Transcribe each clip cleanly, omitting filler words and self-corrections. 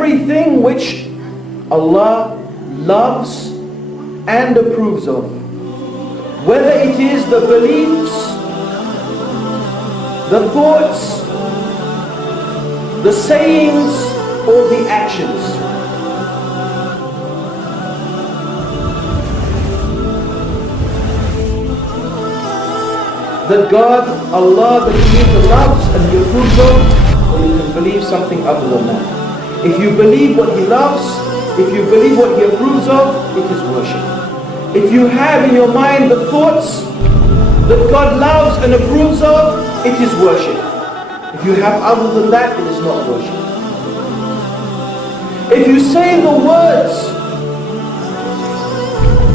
everything which Allah loves and approves of, whether it is the beliefs, the thoughts, the sayings, or the actions. That God, Allah, the Creator loves and He approves of, or you can believe something other than that. If you believe what He loves, if you believe what He approves of, it is worship. If you have in your mind the thoughts that God loves and approves of, it is worship. If you have other than that, it is not worship. If you say the words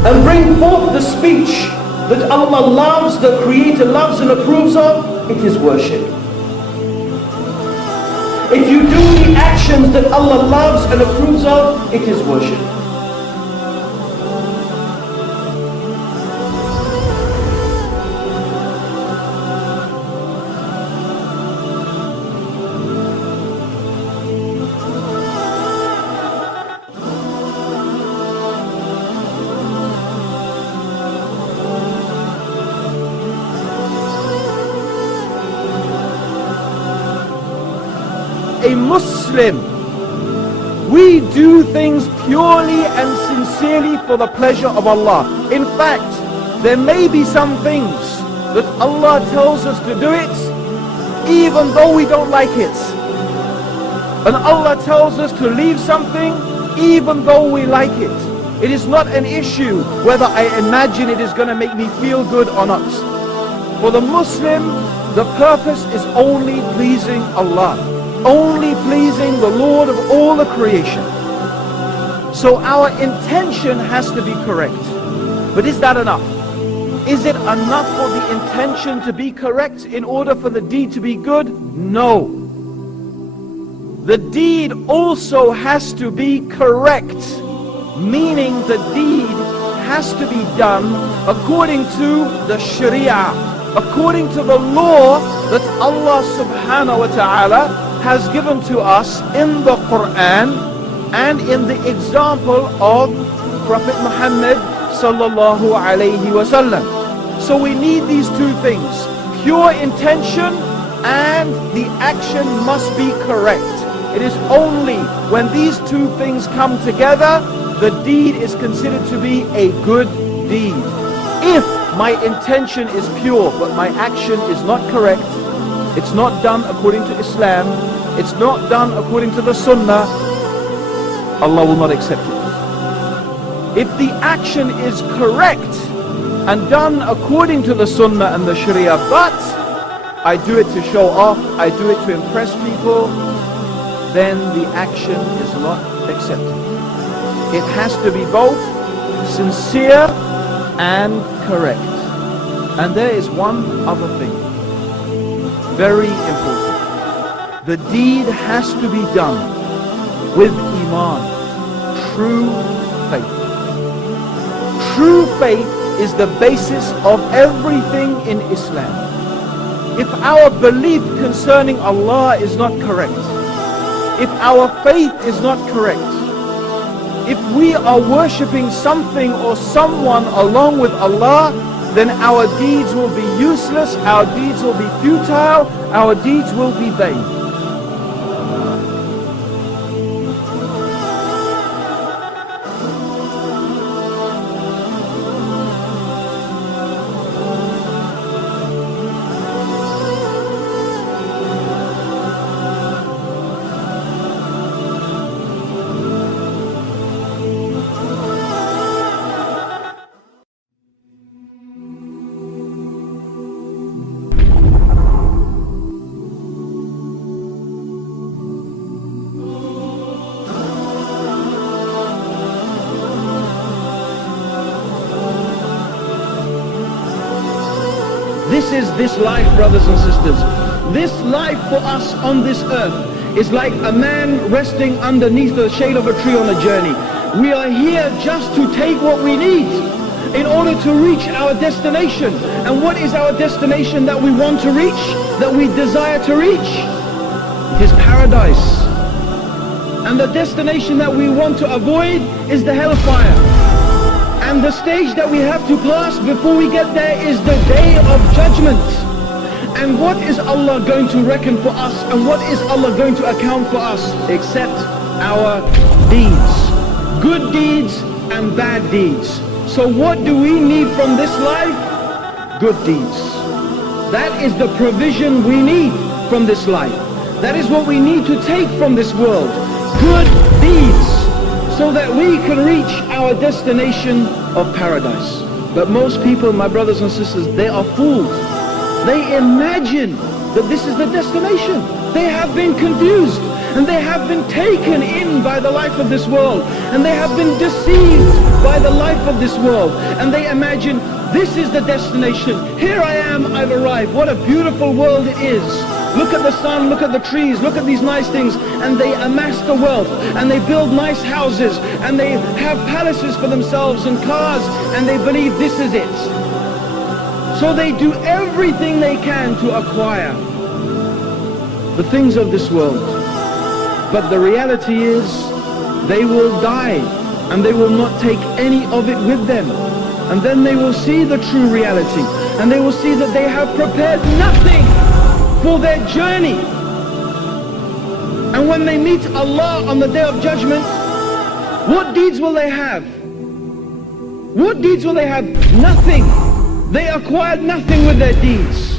and bring forth the speech that Allah loves, the Creator loves and approves of, it is worship. If you do the actions that Allah loves and approves of, it is worship. A Muslim, we do things purely and sincerely for the pleasure of Allah. In fact, there may be some things that Allah tells us to do it even though we don't like it. And Allah tells us to leave something even though we like it. It is not an issue whether I imagine it is going to make me feel good or not. For the Muslim, the purpose is only pleasing Allah, only pleasing the Lord of all the creation. So our intention has to be correct. But is that enough? Is it enough for the intention to be correct in order for the deed to be good? No. The deed also has to be correct, meaning the deed has to be done according to the Sharia, according to the law that Allah subhanahu wa ta'ala has given to us in the Quran and in the example of Prophet Muhammad sallallahu alayhi wasallam. So we need these two things, pure intention and the action must be correct. It is only when these two things come together, the deed is considered to be a good deed. If my intention is pure but my action is not correct, it's not done according to Islam, it's not done according to the Sunnah, Allah will not accept it. If the action is correct and done according to the Sunnah and the Sharia, but I do it to show off, I do it to impress people, then the action is not accepted. It has to be both sincere and correct. And there is one other thing, very important. The deed has to be done with Iman, true faith. True faith is the basis of everything in Islam. If our belief concerning Allah is not correct, if our faith is not correct, if we are worshipping something or someone along with Allah, then our deeds will be useless, our deeds will be futile, our deeds will be vain. This is this life, brothers and sisters. This life for us on this earth is like a man resting underneath the shade of a tree on a journey. We are here just to take what we need in order to reach our destination. And what is our destination that we want to reach, that we desire to reach? It is paradise. And the destination that we want to avoid is the hellfire. And the stage that we have to pass before we get there is the day of judgment. And what is Allah going to reckon for us? And what is Allah going to account for us? Except our deeds. Good deeds and bad deeds. So what do we need from this life? Good deeds. That is the provision we need from this life. That is what we need to take from this world. Good deeds. So that we can reach our destination of paradise. But most people, my brothers and sisters, they are fooled. They imagine that this is the destination. They have been confused and they have been taken in by the life of this world, and they have been deceived by the life of this world, and they imagine this is the destination. Here I am, I've arrived. What a beautiful world it is. Look at the sun, look at the trees, look at these nice things. And they amass the wealth, and they build nice houses, and they have palaces for themselves and cars, and they believe this is it. So they do everything they can to acquire the things of this world. But the reality is, they will die, and they will not take any of it with them. And then they will see the true reality, and they will see that they have prepared nothing for their journey. And when they meet Allah on the day of judgment, what deeds will they have? What deeds will they have? Nothing. They acquired nothing with their deeds.